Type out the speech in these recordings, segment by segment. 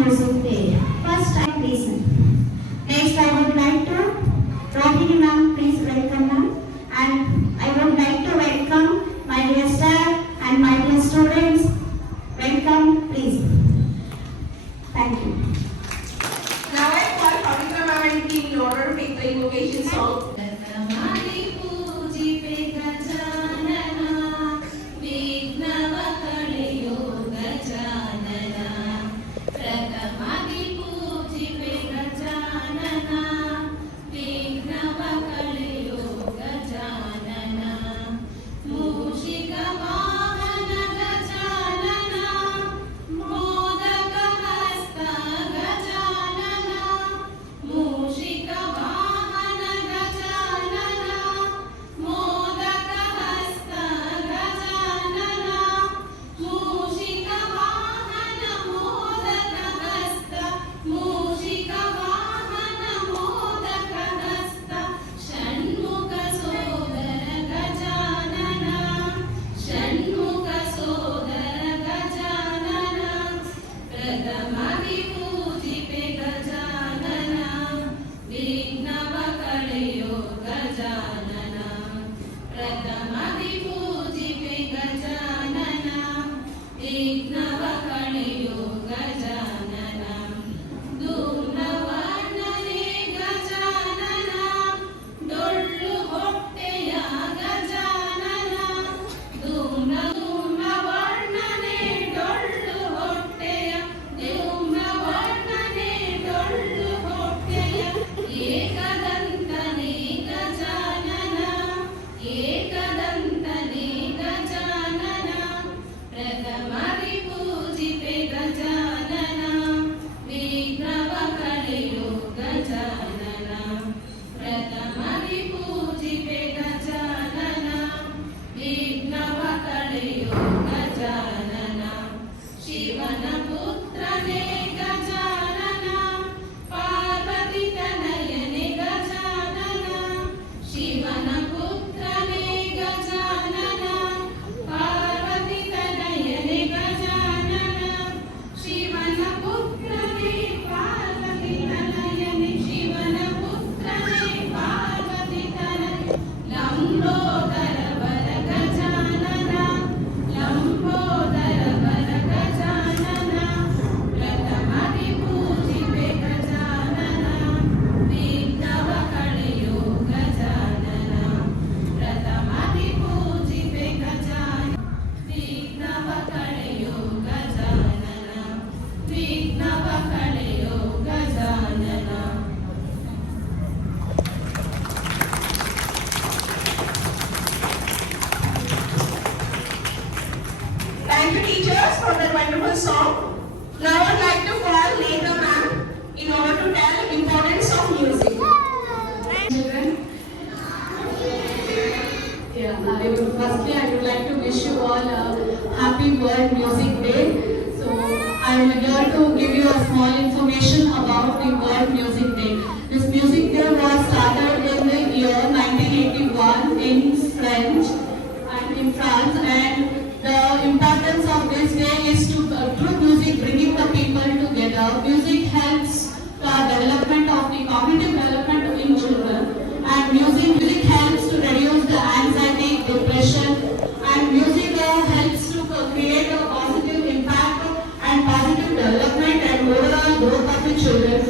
Music Day. First, I listen. Next, I would like to Rohini ma'am, please welcome ma'am. And I would like to welcome my dear staff and my dear students. Welcome, please. Thank you. Now I call Pavitra ma'am and team in order to take the invocation song. Thank you teachers for that wonderful song. Now I would like to call Neha ma'am in order to tell the importance of music. Children, firstly I would like to wish you all a happy World Music Day. So I am here to give you a small information about the World Music Day. This Music Day was started in the year 1981 in French and in France, and the importance of this day is to through music bringing the people together. Music helps the development of the cognitive development in children, and music helps to reduce the anxiety, depression, and music helps to create a positive impact and positive development and overall growth of the children.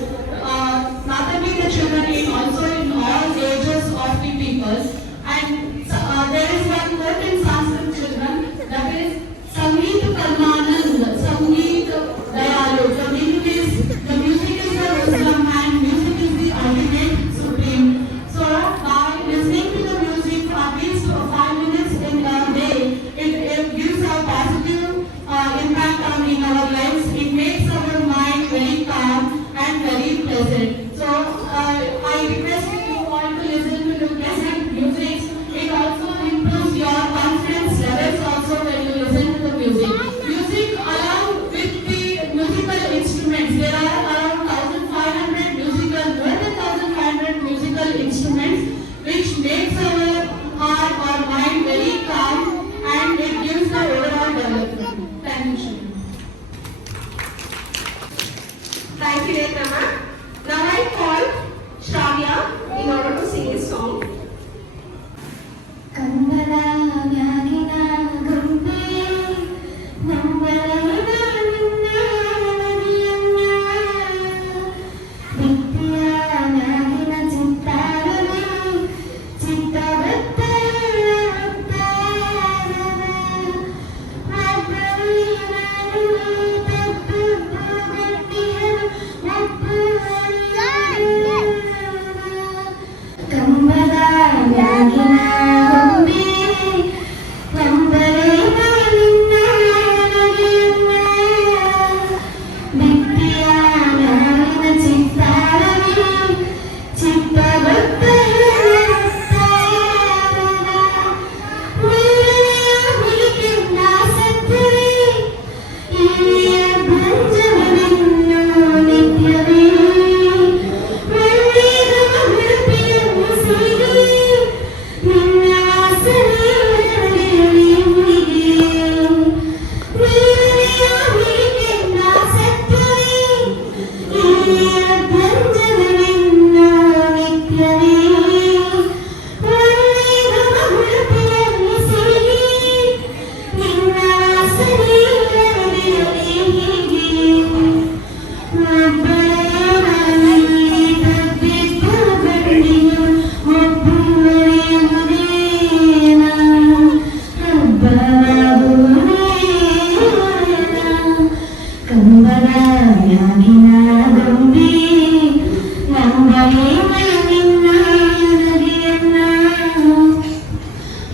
Not only the children, also in all ages of the people. And there is one quote in Sanskrit, children, that is Sangeet Karmanand, Sangeet Dayalu. The meaning is the music is the wisdom and music is the ultimate supreme. So by listening to the music for at least 5 minutes in a day, it gives a positive impact in our lives. It makes our mind very calm and very pleasant. So I request you all to listen to the pleasant music. It also improves your confidence levels also when you listen to the music. Music along with the musical instruments, there are around 1500 musical, more than 1500 musical instruments, which makes our heart or mind very calm, and it gives the overall development. Thank you. Thank you, Netrama. Now I call Shravya in order to sing this song. ಕಂಬದ ಮ್ಯಾಗಿನ ಗೊಂಬೆ ನಂಬಲದ ನಿನ್ನ ನದಿಯನ್ನ ಭಿತ್ತಿಯ ಮ್ಯಾಗಿನ ಚಿತ್ತಾರವೇ ಚಿತ್ತವತ್ತ ಕಂಬದ ಮ್ಯಾಗಿನ ಗೊಂಬೆ ನಂಬಲೇ ನಿನ್ನ ನದಿಯನ್ನ ಭಿತ್ತಿಯ ಮ್ಯಾಗಿನ ಚಿತ್ತಾರವೇ ಚಿತ್ತವತ್ತ ಕಂಬದ ಮ್ಯಾಗಿನ ಗೊಂಬೆ ನಂಬಲೇ ನಿನ್ನ ನದಿಯನ್ನ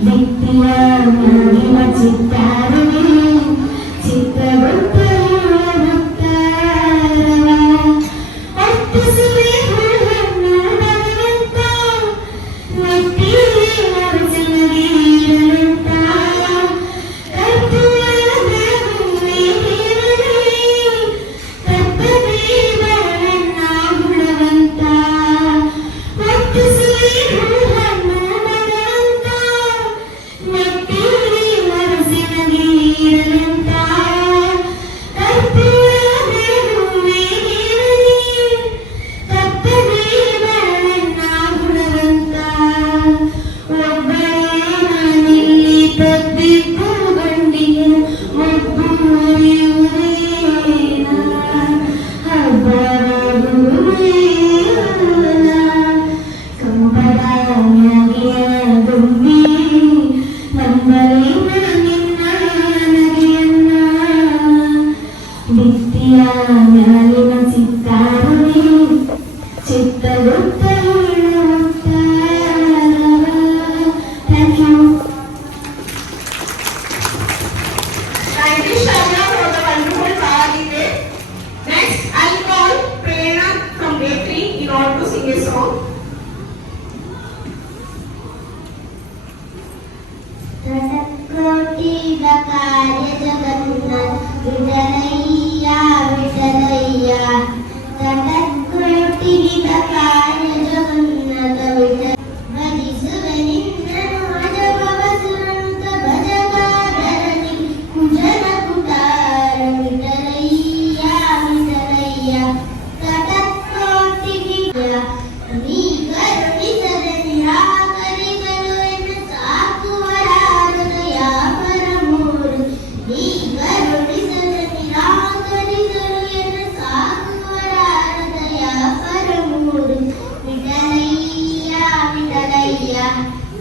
ಭಿತ್ತಿಯ ಮ್ಯಾಗಿನ ಚಿತ್ತಾರವೇ ಚಿತ್ತಗೊತ್ತ ಅರ್ಪಿಸುವೆ ಹೂವನ್ನು ಭಗವಂತ ನೆಟ್ಟಿಗೆ ಮರಸಿನಗಿರಲಂತ ಭಿತ್ತಿಯ ಮ್ಯಾಲಿನ ಚಿತ್ತಾರವೇ ಚಿತ್ತಗೊತ್ತ thank you. Thank you, Shravya, for the wonderful Bhavagite. Next, I'll call Prerna from Day 3 in order to sing a song. ಕೋಟಿ ಕಾರ್ಯ ಜಗನ್ನಾಥ ವಿಠಲಯ್ಯ ವಿಠಲಯ್ಯ ಕೋಟಿ ಕಾರ್ಯ ಜಗನ್ನಾಥ ವಿಠಲ ಭಜಿಸುವೆ ನಿನ್ನನು ಅಜಭವ ಸುರಂತ ಭಜಗಾರನಿ ಕುಜನ ಕುಟಾರ ವಿಠಲಯ್ಯ ವಿಠಲಯ್ಯ ಕೋಟಿ ನೀ ಕರುಣಿಸದೆ ನಿರಾಕರಿಸಲು ಎನ್ನ ಸಾಕುವರಾರದಯ ಪರಮೂರು ನೀ ಕರುಣಿಸದೆ ನಿರಾಕರಿಸಲು ಎನ್ನ ಸಾಕುವರಾರದಯ ಪರಮೂರು ವಿಠಲಯ್ಯ ವಿಠಲಯ್ಯ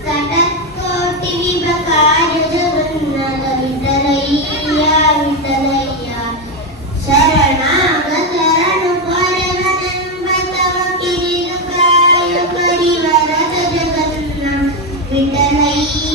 ಕಟಕೋಟಿ ವಿಭಕಾರ್ಯ ಜಗನ್ನಾಥ ವಿಠಲಯ್ಯ ವಿಠಲಯ್ಯ ಶರಣಾಗತರನು ಕೊರೆವನೆಂಬ ತವ ಕಿರಿಯ ಕಾಯ ಪರಿವರದ ಜಗನ್ನ ವಿಠಲಯ್ಯ